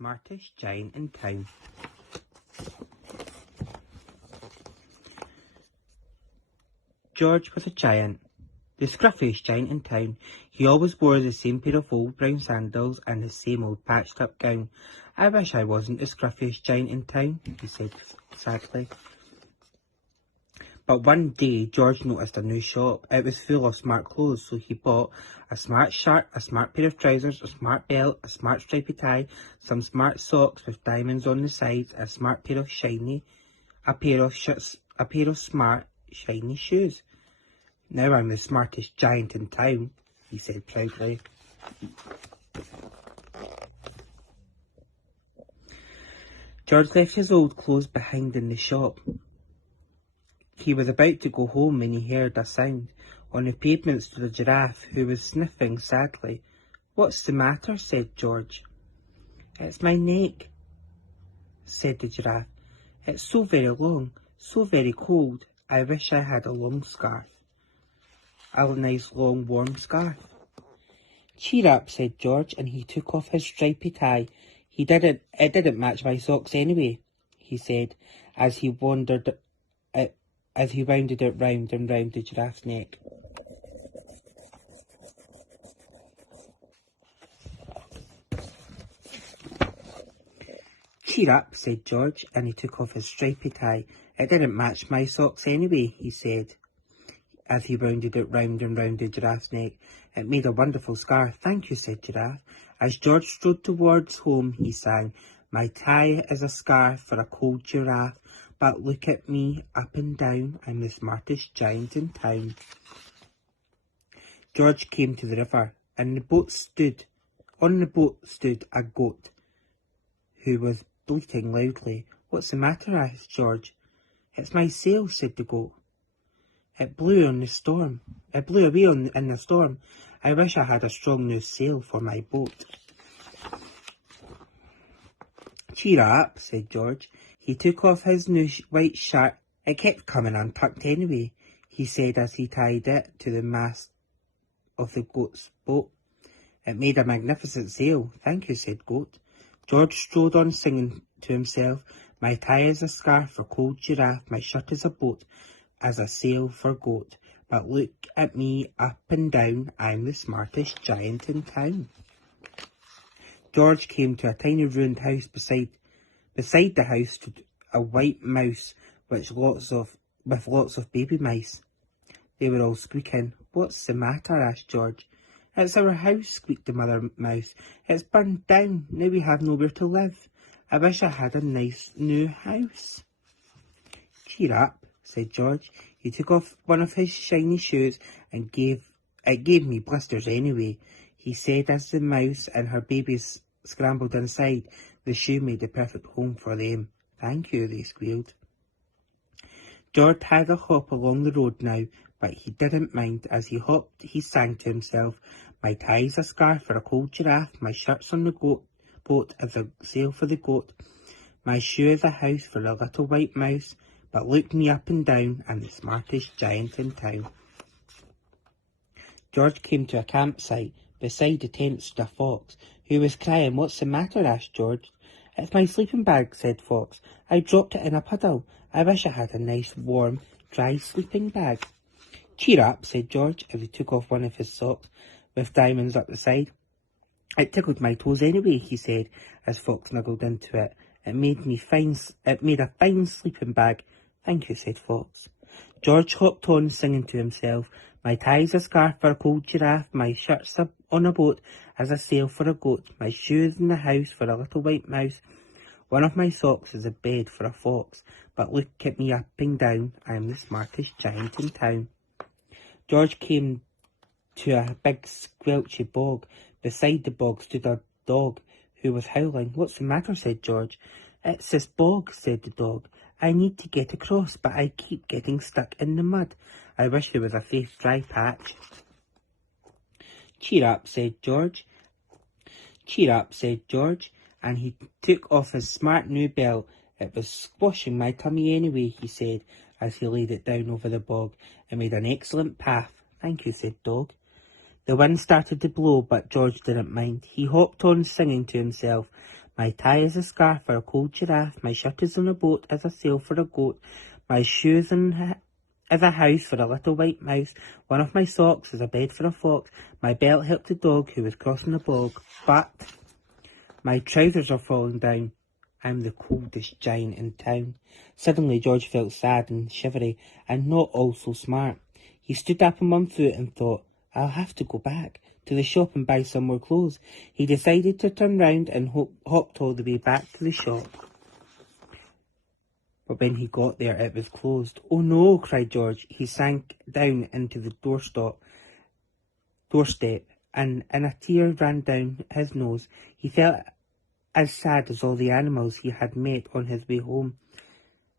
smartest giant in town. George was a giant, the scruffiest giant in town. He always wore the same pair of old brown sandals and his same old patched-up gown. "I wish I wasn't the scruffiest giant in town," he said sadly. But one day George noticed a new shop. It was full of smart clothes, so he bought a smart shirt, a smart pair of trousers, a smart belt, a smart stripy tie, some smart socks with diamonds on the sides, a smart pair of smart shiny shoes. "Now I'm the smartest giant in town," he said proudly. George left his old clothes behind in the shop. He was about to go home when he heard a sound. On the pavement stood a giraffe who was sniffing sadly. "What's the matter?" said George. "It's my neck," said the giraffe. "It's so very long, so very cold. I wish I had a long scarf. A nice long warm scarf." "Cheer up," said George, and he took off his stripy tie. It didn't match my socks anyway," he said, as he wound it round and round the giraffe's neck. "Cheer up," said George, and he took off his stripy tie. "It didn't match my socks anyway," he said, as he wound it round and round the giraffe's neck. "It made a wonderful scarf." "Thank you," said Giraffe. As George strode towards home, he sang, "My tie is a scarf for a cold giraffe, but look at me up and down, I'm the smartest giant in town." George came to the river, and on the boat stood a goat who was bleating loudly. "What's the matter?" asked George. "It's my sail," said the goat. It blew away in the storm. I wish I had a strong new sail for my boat." "Cheer up," said George. He took off his new white shirt. "It kept coming untucked anyway," he said as he tied it to the mast of the goat's boat. "It made a magnificent sail." "Thank you," said Goat. George strode on singing to himself, "My tie is a scarf for cold giraffe, my shirt is a boat, as a sail for goat, but look at me up and down, I'm the smartest giant in town." George came to a tiny ruined house. Beside the house stood a white mouse with lots of baby mice. They were all squeaking. "What's the matter?" asked George. "It's our house," squeaked the mother mouse. "It's burned down. Now we have nowhere to live. I wish I had a nice new house." "Cheer up," said George. He took off one of his shiny shoes and it gave me blisters anyway, he said as the mouse and her babies scrambled inside. The shoe made the perfect home for them. "Thank you," they squealed. George had a hop along the road now, but he didn't mind. As he hopped, he sang to himself, "My tie's a scarf for a cold giraffe, my shirt's on the boat as a sail for the goat, my shoe is a house for a little white mouse, but look me up and down, I'm the smartest giant in town." George came to a campsite. Beside the tent stood a fox, who was crying. "What's the matter?" asked George. "It's my sleeping bag," said Fox. "I dropped it in a puddle. I wish I had a nice, warm, dry sleeping bag." "Cheer up," said George, as he took off one of his socks with diamonds up the side. "It tickled my toes anyway," he said, as Fox snuggled into it. It made a fine sleeping bag." "Thank you," said Fox. George hopped on, singing to himself, "My tie's a scarf for a cold giraffe, my shirt's on a boat as a sail for a goat, my shoe's in the house for a little white mouse, one of my socks is a bed for a fox, but look at me up and down, I'm the smartest giant in town." George came to a big squelchy bog. Beside the bog stood a dog who was howling. "What's the matter?" said George. "It's this bog," said the dog. "I need to get across, but I keep getting stuck in the mud. I wish there was a safe dry patch." "Cheer up," said George. And he took off his smart new belt. "It was squashing my tummy anyway," he said, as he laid it down over the bog. "It made an excellent path." "Thank you," said Dog. The wind started to blow, but George didn't mind. He hopped on, singing to himself, My tie is a scarf for a cold giraffe, my shirt is on a boat as a sail for a goat, my shoes as a house for a little white mouse, one of my socks is a bed for a fox, my belt helped a dog who was crossing the bog, but my trousers are falling down. I'm the coldest giant in town. Suddenly George felt sad and shivery, and not all so smart. He stood up on one foot and thought, I'll have to go back to the shop and buy some more clothes. He decided to turn round and hopped all the way back to the shop. But when he got there, it was closed. Oh no, cried George. He sank down into the doorstep, and a tear ran down his nose. He felt as sad as all the animals he had met on his way home.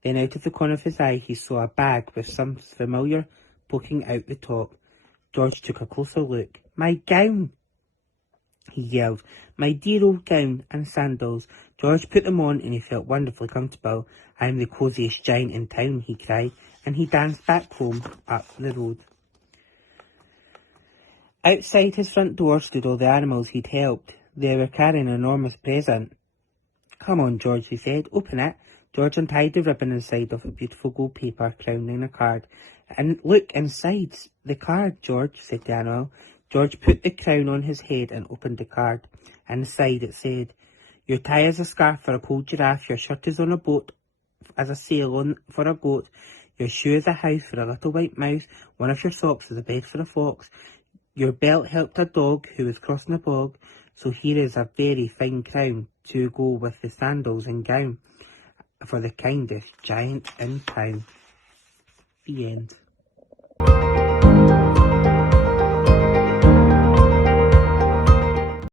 Then out of the corner of his eye he saw a bag with some familiar poking out the top. George took a closer look. My gown! He yelled. My dear old gown and sandals. George put them on and he felt wonderfully comfortable. I'm the cosiest giant in town, he cried, and he danced back home up the road. Outside his front door stood all the animals he'd helped. They were carrying an enormous present. Come on, George, he said. Open it. George untied the ribbon inside of a beautiful gold paper crowning a card. And look inside the card, George, said the animal. George put the crown on his head and opened the card. Inside it said, your tie is a scarf for a cold giraffe, your shirt is on a boat as a sail for a goat, your shoe is a house for a little white mouse, one of your socks is a bed for a fox, your belt helped a dog who was crossing a bog, so here is a very fine crown to go with the sandals and gown for the kindest giant in town. The end.